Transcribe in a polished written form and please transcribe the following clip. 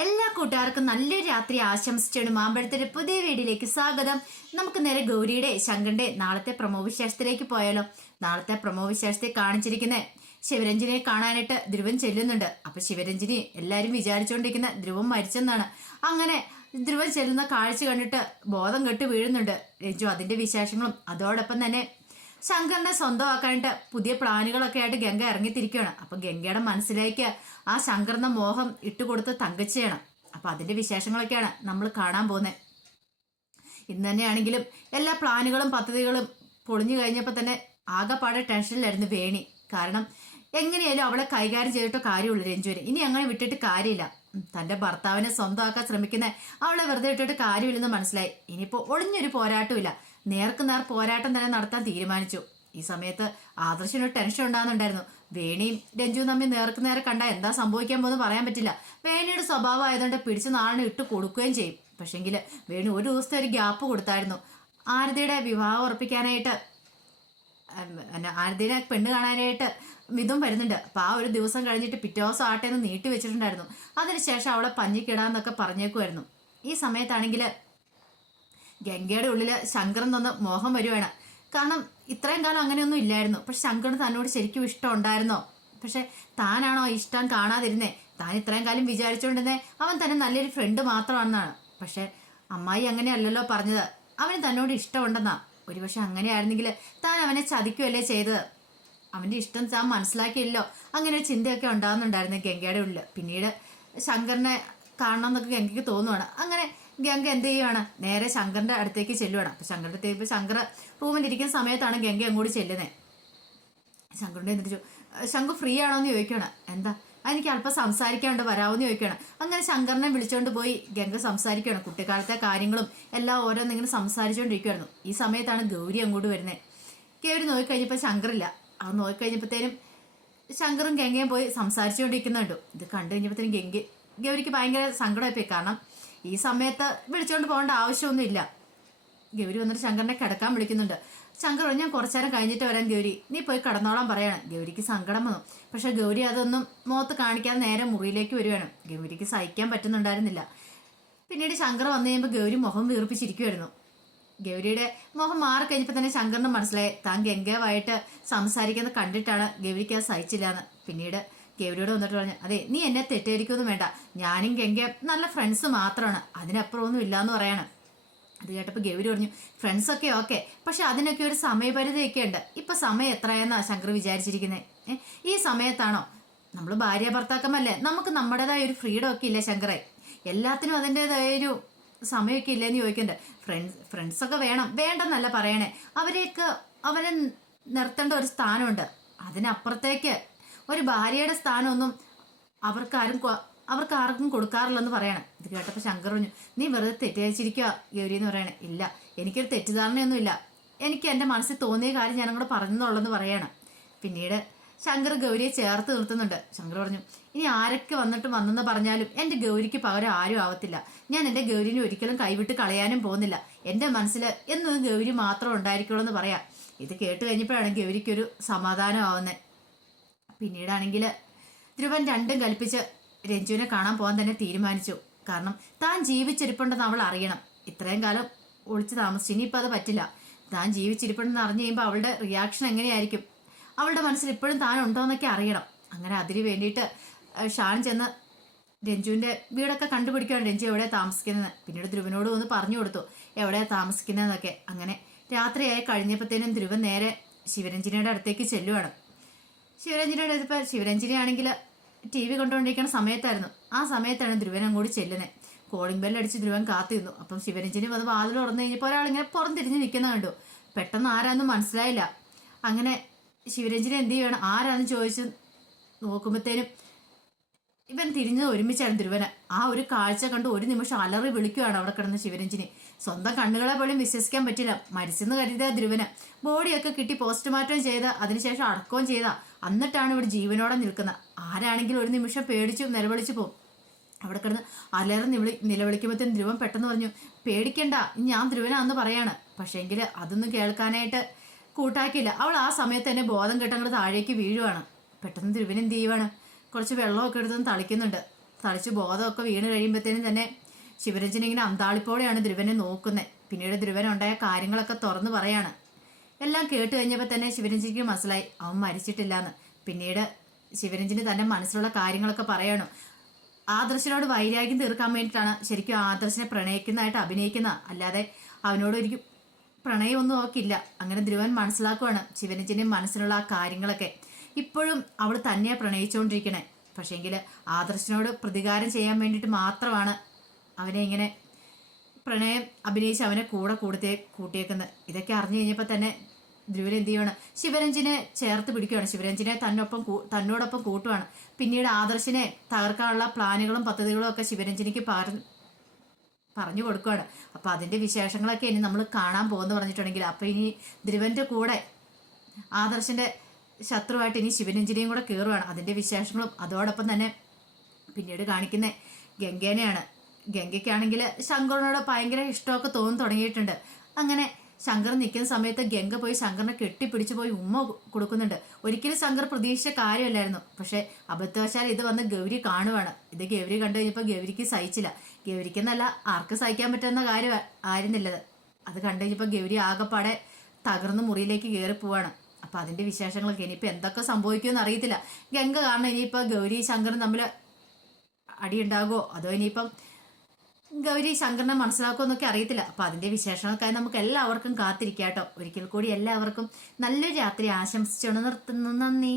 എല്ലാ കൂട്ടുകാർക്കും നല്ലൊരു രാത്രി ആശംസിച്ചാണ് മാമ്പഴത്തിന്റെ പുതിയ വീഡിയോയിലേക്ക് സ്വാഗതം. നമുക്ക് നേരെ ഗൗരിയുടെ ശങ്കറിന്റെ നാളത്തെ പ്രമോ വിശേഷത്തിലേക്ക് പോയാലോ. നാളത്തെ പ്രമോ വിശേഷത്തെ കാണിച്ചിരിക്കുന്ന ശിവരഞ്ജനെ കാണാനായിട്ട് ധ്രുവൻ ചെല്ലുന്നുണ്ട്. അപ്പൊ ശിവരഞ്ജനി എല്ലാരും വിചാരിച്ചുകൊണ്ടിരിക്കുന്ന ധ്രുവൻ മരിച്ചെന്നാണ്. അങ്ങനെ ധ്രുവൻ ചെല്ലുന്ന കാഴ്ച കണ്ടിട്ട് ബോധം കെട്ട് വീഴുന്നുണ്ട് രഞ്ജു. അതിന്റെ വിശേഷങ്ങളും അതോടൊപ്പം തന്നെ ശങ്കറിനെ സ്വന്തമാക്കാനായിട്ട് പുതിയ പ്ലാനുകളൊക്കെ ആയിട്ട് ഗംഗ ഇറങ്ങിത്തിരിക്കുകയാണ്. അപ്പൊ ഗംഗയുടെ മനസ്സിലേക്ക് ആ ശങ്കറിന്റെ മോഹം ഇട്ടുകൊടുത്ത് തങ്കച്ചയാണ്. അപ്പൊ അതിന്റെ വിശേഷങ്ങളൊക്കെയാണ് നമ്മൾ കാണാൻ പോകുന്നത്. ഇന്ന് തന്നെയാണെങ്കിലും എല്ലാ പ്ലാനുകളും പദ്ധതികളും പൊളിഞ്ഞു കഴിഞ്ഞപ്പോൾ തന്നെ ആകെപ്പാടെ ടെൻഷനിലായിരുന്നു വേണി. കാരണം എങ്ങനെയായാലും അവളെ കൈകാര്യം ചെയ്തിട്ടോ കാര്യമുള്ളൂ രഞ്ജുവിന്. ഇനി അങ്ങനെ വിട്ടിട്ട് കാര്യമില്ല. തന്റെ ഭർത്താവിനെ സ്വന്തമാക്കാൻ ശ്രമിക്കുന്ന അവളെ വെറുതെ ഇട്ടിട്ട് കാര്യമില്ലെന്ന് മനസ്സിലായി. ഇനിയിപ്പോ ഒളിഞ്ഞൊരു പോരാട്ടമില്ല, നേർക്ക് നേർ പോരാട്ടം തന്നെ നടത്താൻ തീരുമാനിച്ചു. ഈ സമയത്ത് ആദർശിനൊരു ടെൻഷൻ ഉണ്ടാകുന്നുണ്ടായിരുന്നു. വേണിയും രഞ്ജുവും തമ്മിൽ നേർക്ക് നേരെ കണ്ടാൽ എന്താ സംഭവിക്കാൻ പോകുന്നു പറയാൻ പറ്റില്ല. വേണിയുടെ സ്വഭാവം ആയതുകൊണ്ട് പിടിച്ചു നാളിന് ഇട്ട് കൊടുക്കുകയും ചെയ്യും. പക്ഷെങ്കിൽ വേണി ഒരു ദിവസത്തെ ഒരു ഗ്യാപ്പ് കൊടുത്തായിരുന്നു. ആരതിയുടെ വിവാഹം ഉറപ്പിക്കാനായിട്ട്, ആരതിനെ പെണ്ണ് കാണാനായിട്ട് മിഥുൻ വരുന്നുണ്ട്. അപ്പൊ ആ ഒരു ദിവസം കഴിഞ്ഞിട്ട് പിറ്റേ ദിവസം ആട്ടെ എന്ന് നീട്ടി വെച്ചിട്ടുണ്ടായിരുന്നു. അതിനുശേഷം അവളെ പഞ്ഞിക്കിടാന്നൊക്കെ പറഞ്ഞേക്കുമായിരുന്നു. ഈ സമയത്താണെങ്കിൽ ഗംഗയുടെ ഉള്ളില് ശങ്കരൻ തന്ന മോഹം വരുവാണ്. കാരണം ഇത്രയും കാലം അങ്ങനെയൊന്നും ഇല്ലായിരുന്നു. പക്ഷെ ശങ്കരന് തന്നോട് ശരിക്കും ഇഷ്ടം ഉണ്ടായിരുന്നോ? പക്ഷെ താനാണോ ഇഷ്ടം കാണാതിരുന്നേ? താൻ ഇത്രയും കാലം വിചാരിച്ചുകൊണ്ടിരുന്നേ അവൻ തന്നെ നല്ലൊരു ഫ്രണ്ട് മാത്രമാണെന്നാണ്. പക്ഷെ അമ്മായി അങ്ങനെയല്ലല്ലോ പറഞ്ഞത്. അവന് തന്നോട് ഇഷ്ടമുണ്ടെന്നാ. ഒരുപക്ഷെ അങ്ങനെയായിരുന്നെങ്കിൽ താൻ അവനെ ചതിക്കുകയല്ലേ ചെയ്തത്. അവന്റെ ഇഷ്ടം താൻ മനസ്സിലാക്കിയില്ലോ. അങ്ങനെ ഒരു ചിന്തയൊക്കെ ഉണ്ടാകുന്നുണ്ടായിരുന്നു ഗംഗയുടെ ഉള്ളിൽ. പിന്നീട് ശങ്കറിനെ കാണണം എന്നൊക്കെ ഗംഗയ്ക്ക് തോന്നുവാണ്. അങ്ങനെ ഗംഗ എന്ത് ചെയ്യുവാണ്, നേരെ ശങ്കറിന്റെ അടുത്തേക്ക് ചെല്ലുവാണ്. അപ്പൊ ശങ്കറിന്റെ അടുത്തേക്ക് ശങ്കർ റൂമിലിരിക്കുന്ന സമയത്താണ് ഗംഗ അങ്ങോട്ട് ചെല്ലുന്നത്. ശങ്കറിന്റെ എന്നിട്ട് ശങ്കർ ഫ്രീ ആണോ എന്ന് ചോദിക്കുകയാണ്. എന്താ, എനിക്ക് അല്പം സംസാരിക്കാണ്ട് വരാമെന്ന് ചോദിക്കുകയാണ്. അങ്ങനെ ശങ്കറിനെ വിളിച്ചോണ്ട് പോയി ഗംഗ സംസാരിക്കുകയാണ്. കുട്ടിക്കാലത്തെ കാര്യങ്ങളും എല്ലാം ഓരോന്നിങ്ങനെ സംസാരിച്ചുകൊണ്ടിരിക്കുകയായിരുന്നു. ഈ സമയത്താണ് ഗൗരി അങ്ങോട്ട് വരുന്നത്. ഗൗരി നോക്കിക്കഴിഞ്ഞപ്പോൾ ശങ്കറില്ല. അവൻ നോക്കിക്കഴിഞ്ഞപ്പോഴത്തേനും ശങ്കറും ഗംഗയും പോയി സംസാരിച്ചുകൊണ്ടിരിക്കുന്നുണ്ടോ. ഇത് കണ്ടു കഴിഞ്ഞപ്പോഴത്തേനും ഗൗരിക്ക് ഭയങ്കര സങ്കടമായിപ്പോയി. കാരണം ഈ സമയത്ത് വിളിച്ചോണ്ട് പോകേണ്ട ആവശ്യമൊന്നും ഇല്ല. ഗൗരി വന്നിട്ട് ശങ്കറിനെ കിടക്കാൻ വിളിക്കുന്നുണ്ട്. ശങ്കർ ഞാൻ കുറച്ചു നേരം കഴിഞ്ഞിട്ട് വരാൻ ഗൗരി, നീ പോയി കിടന്നോളാൻ പറയാണ്. ഗൗരിക്ക് സങ്കടം വന്നു. പക്ഷെ ഗൗരി അതൊന്നും മുഖത്ത് കാണിക്കാതെ നേരെ മുറിയിലേക്ക് വരുവാണ്. ഗൗരിക്ക് സഹിക്കാൻ പറ്റുന്നുണ്ടായിരുന്നില്ല. പിന്നീട് ശങ്കർ വന്നു കഴിയുമ്പോൾ ഗൗരി മുഖം വീർപ്പിച്ചിരിക്കുമായിരുന്നു. ഗൗരിയുടെ മുഖം മാറി കഴിഞ്ഞപ്പോൾ തന്നെ ശങ്കറിന് മനസ്സിലായി താൻ ഗംഗയുമായിട്ട് സംസാരിക്കുന്നത് കണ്ടിട്ടാണ് ഗൗരിക്ക് അത് സഹിച്ചില്ലാന്ന്. പിന്നീട് ഗൗരിയോട് വന്നിട്ട് പറഞ്ഞു, അതെ നീ എന്നെ തെറ്റിദ്ധരിക്കൊന്നും വേണ്ട, ഞാനും ഗംഗ നല്ല ഫ്രണ്ട്സ് മാത്രമാണ്, അതിനപ്പുറം ഒന്നും ഇല്ലാന്ന് പറയണം. അത് കേട്ടപ്പോൾ ഗൗരി പറഞ്ഞു, ഫ്രണ്ട്സൊക്കെ ഓക്കെ, പക്ഷെ അതിനൊക്കെ ഒരു സമയപരിധിയൊക്കെ ഉണ്ട്. ഇപ്പൊ സമയം എത്രയെന്നാ ശങ്കർ വിചാരിച്ചിരിക്കുന്നത്? ഈ സമയത്താണോ? നമ്മൾ ഭാര്യ ഭർത്താക്കന്മല്ലേ, നമുക്ക് നമ്മുടേതായ ഒരു ഫ്രീഡം ഒക്കെ ഇല്ലേ ശങ്കറെ? എല്ലാത്തിനും അതിൻ്റെതായ ഒരു സമയമൊക്കെ ഇല്ലെന്ന് ചോദിക്കണ്ടേ? ഫ്രണ്ട്സൊക്കെ വേണം, വേണ്ടെന്നല്ല പറയണേ. അവരെ നിർത്തേണ്ട ഒരു സ്ഥാനമുണ്ട്. അതിനപ്പുറത്തേക്ക് ഒരു ഭാര്യയുടെ സ്ഥാനമൊന്നും അവർക്ക് ആർക്കും കൊടുക്കാറില്ലെന്ന് പറയണം. ഇത് കേട്ടപ്പോൾ ശങ്കർ പറഞ്ഞു, നീ വെറുതെ തെറ്റിദ്ധരിച്ചിരിക്കുക ഗൗരി എന്ന് പറയണേ. ഇല്ല, എനിക്കൊരു തെറ്റിദ്ധാരണയൊന്നും ഇല്ല, എനിക്ക് എൻ്റെ മനസ്സിൽ തോന്നിയ കാര്യം ഞാൻ അങ്ങോട്ട് പറഞ്ഞെന്നുള്ളെന്ന് പറയണം. പിന്നീട് ശങ്കർ ഗൗരിയെ ചേർത്ത് നിർത്തുന്നുണ്ട്. ശങ്കർ പറഞ്ഞു, ഇനി ആരൊക്കെ വന്നെന്ന് പറഞ്ഞാലും എൻ്റെ ഗൗരിക്ക് പകരം ആരും ആവത്തില്ല. ഞാൻ എൻ്റെ ഗൗരിനെ ഒരിക്കലും കൈവിട്ട് കളയാനും പോകുന്നില്ല. എൻ്റെ മനസ്സിൽ എന്നും ഗൗരി മാത്രം ഉണ്ടായിരിക്കുള്ളൂ എന്ന് പറയാം. ഇത് കേട്ട് കഴിഞ്ഞപ്പോഴാണ് ഗൗരിക്കൊരു സമാധാനം ആവുന്നത്. പിന്നീടാണെങ്കിൽ ധ്രുവൻ രണ്ടും കൽപ്പിച്ച് രഞ്ജുവിനെ കാണാൻ പോകാൻ തന്നെ തീരുമാനിച്ചു. കാരണം താൻ ജീവിച്ചിരിപ്പുണ്ടെന്ന് അവൾ അറിയണം. ഇത്രയും കാലം ഒളിച്ചു താമസിച്ചു, ഇനിയിപ്പോൾ അത് പറ്റില്ല. താൻ ജീവിച്ചിരിപ്പുണ്ടെന്ന് അറിഞ്ഞു കഴിയുമ്പോൾ അവളുടെ റിയാക്ഷൻ എങ്ങനെയായിരിക്കും, അവളുടെ മനസ്സിൽ ഇപ്പോഴും താൻ ഉണ്ടോയെന്നൊക്കെ അറിയണം. അങ്ങനെ അതിന് വേണ്ടിയിട്ട് ഷാൻ ചെന്ന് രഞ്ജുവിൻ്റെ വീടൊക്കെ കണ്ടുപിടിക്കുകയാണ്, രഞ്ജു എവിടെയാണ് താമസിക്കുന്നത്. പിന്നീട് ധ്രുവനോട് ഒന്ന് പറഞ്ഞു കൊടുത്തു എവിടെയാണ് താമസിക്കുന്നതെന്നൊക്കെ. അങ്ങനെ രാത്രിയായി കഴിഞ്ഞപ്പോഴത്തേനും ധ്രുവൻ നേരെ ശിവരഞ്ജനിയുടെ അടുത്തേക്ക് ചെല്ലുവാണ്. ശിവരഞ്ജനിയുടെ അടുത്ത് ശിവരഞ്ജനി ആണെങ്കിൽ TV കൊണ്ടുകൊണ്ടിരിക്കുന്ന സമയത്തായിരുന്നു. ആ സമയത്താണ് ധ്രുവൻ അങ്ങോട്ട് ചെല്ലുന്നത്. കോളിംഗ് ബെല്ലടിച്ച് ധ്രുവൻ കാത്തിരുന്നു. അപ്പം ശിവരഞ്ജനി വന്ന് വാതിൽ തുറന്നു കഴിഞ്ഞപ്പോൾ ഒരാളിങ്ങനെ പുറംതിരിഞ്ഞ് നിൽക്കുന്ന കണ്ടു. പെട്ടെന്ന് ആരാന്നും മനസ്സിലായില്ല. അങ്ങനെ ശിവരഞ്ജനി എന്ത് ചെയ്യണം, ആരാന്ന് ചോദിച്ച് നോക്കുമ്പോഴത്തേനും ഇവൻ തിരിഞ്ഞത് ഒരുമിച്ചാണ് ധ്രുവന്. ആ ഒരു കാഴ്ച കണ്ട് ഒരു നിമിഷം അലറി വിളിക്കുകയാണ് അവിടെ കിടന്ന ശിവരഞ്ജനി. സ്വന്തം കണ്ണുകളെ പോലും വിശ്വസിക്കാൻ പറ്റില്ല. മരിച്ചെന്ന് കരുതിയ ധ്രുവന് ബോഡിയൊക്കെ കിട്ടി പോസ്റ്റ്മോർട്ടം ചെയ്ത് അതിനുശേഷം അടക്കവും ചെയ്ത എന്നിട്ടാണ് ഇവിടെ ജീവനോടെ നിൽക്കുന്നത്. ആരാണെങ്കിലും ഒരു നിമിഷം പേടിച്ചു നിലവിളിച്ചു പോകും. അവിടെ കിടന്ന് അലറി നിലവിളിക്കുമ്പോഴത്തേനും ധ്രുവൻ പെട്ടെന്ന് പറഞ്ഞു, പേടിക്കണ്ട, ഞാൻ ധ്രുവനാന്ന് പറയാണ്. പക്ഷേങ്കിൽ അതൊന്നും കേൾക്കാനായിട്ട് കൂട്ടാക്കിയില്ല. അവൾ ആ സമയത്ത് തന്നെ ബോധം കെട്ടങ്ങോട്ട് താഴേക്ക് വീഴുവാണ്. പെട്ടെന്ന് ധ്രുവൻ എന്ത് ചെയ്യുവാണ്, കുറച്ച് വെള്ളമൊക്കെ എടുത്തൊന്ന് തളിക്കുന്നുണ്ട്. തളിച്ച് ബോധമൊക്കെ വീണ് കഴിയുമ്പോഴത്തേനും തന്നെ ശിവരഞ്ജൻ ഇങ്ങനെ അന്താളിപ്പോടെയാണ് ധ്രുവനെ നോക്കുന്നത്. പിന്നീട് ധ്രുവൻ ഉണ്ടായ കാര്യങ്ങളൊക്കെ തുറന്നു പറയാണ്. എല്ലാം കേട്ട് കഴിഞ്ഞപ്പോൾ തന്നെ ശിവരഞ്ജനിക്ക് മനസ്സിലായി അവൻ മരിച്ചിട്ടില്ലാന്ന്. പിന്നീട് ശിവരഞ്ജന് തന്റെ മനസ്സിലുള്ള കാര്യങ്ങളൊക്കെ പറയണം. ആദർശനോട് വൈരാഗ്യം തീർക്കാൻ വേണ്ടിയിട്ടാണ് ശരിക്കും ആദർശനെ പ്രണയിക്കുന്നതായിട്ട് അഭിനയിക്കുന്ന, അല്ലാതെ അവനോട് ഒരിക്കലും പ്രണയമൊന്നും അവക്കില്ല. അങ്ങനെ ധ്രുവൻ മനസ്സിലാക്കുവാണ് ശിവരഞ്ജന്റെ മനസ്സിലുള്ള ആ കാര്യങ്ങളൊക്കെ. ഇപ്പോഴും അവൾ തന്നെയാണ് പ്രണയിച്ചുകൊണ്ടിരിക്കണേ. പക്ഷേങ്കിൽ ആദർശനോട് പ്രതികാരം ചെയ്യാൻ വേണ്ടിയിട്ട് മാത്രമാണ് അവനെ ഇങ്ങനെ പ്രണയം അഭിനയിച്ച് അവനെ കൂട്ടിയേക്കുന്നത്. ഇതൊക്കെ അറിഞ്ഞു കഴിഞ്ഞപ്പോൾ തന്നെ ധ്രുവൻ എന്ത് ചെയ്യുവാണ്, ശിവരഞ്ജനെ ചേർത്ത് പിടിക്കുകയാണ്. ശിവരഞ്ജനെ തന്നോടൊപ്പം കൂട്ടുവാണ്. പിന്നീട് ആദർശനെ തകർക്കാനുള്ള പ്ലാനുകളും പദ്ധതികളും ഒക്കെ ശിവരഞ്ജനിക്ക് പറഞ്ഞു കൊടുക്കുകയാണ്. അപ്പൊ അതിന്റെ വിശേഷങ്ങളൊക്കെ ഇനി നമ്മൾ കാണാൻ പോകുന്നു പറഞ്ഞിട്ടുണ്ടെങ്കിൽ, അപ്പൊ ഇനി ധ്രുവന്റെ കൂടെ ആദർശന്റെ ശത്രുവായിട്ട് ഇനി ശിവരഞ്ജനിയും കൂടെ കയറുവാണ്. അതിന്റെ വിശേഷങ്ങളും അതോടൊപ്പം തന്നെ പിന്നീട് കാണിക്കുന്ന ഗംഗേനെയാണ്. ഗംഗയ്ക്കാണെങ്കിൽ ശങ്കറിനോട് ഭയങ്കര ഇഷ്ടമൊക്കെ തോന്നി തുടങ്ങിയിട്ടുണ്ട്. അങ്ങനെ ശങ്കർ നിൽക്കുന്ന സമയത്ത് ഗംഗ പോയി ശങ്കറിനെ കെട്ടിപ്പിടിച്ചു പോയി ഉമ്മ കൊടുക്കുന്നുണ്ട്. ഒരിക്കലും ശങ്കർ പ്രതീക്ഷിച്ച കാര്യമല്ലായിരുന്നു. പക്ഷെ അബദ്ധവശാൽ ഇത് വന്ന് ഗൗരി കാണുവാണ്. ഇത് ഗൗരി കണ്ടു കഴിഞ്ഞപ്പോൾ ഗൗരിക്ക് സഹിച്ചില്ല. ഗൗരിക്കെന്നല്ല ആർക്ക് സഹിക്കാൻ പറ്റുന്ന കാര്യം ആയിരുന്നില്ലത്. അത് കണ്ടു കഴിഞ്ഞപ്പോൾ ഗൗരി ആകെപ്പാടെ തകർന്ന് മുറിയിലേക്ക് കയറി പോവാണ്. അപ്പൊ അതിന്റെ വിശേഷങ്ങളൊക്കെ ഇനിയിപ്പോൾ എന്തൊക്കെ സംഭവിക്കുമെന്ന് അറിയത്തില്ല. ഗംഗ കാരണം ഇനിയിപ്പോൾ ഗൗരി ശങ്കറും തമ്മിൽ അടിയുണ്ടാകുമോ, അതോ ഇനിയിപ്പം ഗൗരി ശങ്കറിനെ മനസ്സിലാക്കുമെന്നൊക്കെ അറിയത്തില്ല. അപ്പൊ അതിന്റെ വിശേഷങ്ങൾക്കായി നമുക്ക് എല്ലാവർക്കും കാത്തിരിക്കാം കേട്ടോ. ഒരിക്കൽ കൂടി എല്ലാവർക്കും നല്ലൊരു രാത്രി ആശംസിച്ചുകൊണ്ട് നിർത്തുന്നു. നന്ദി.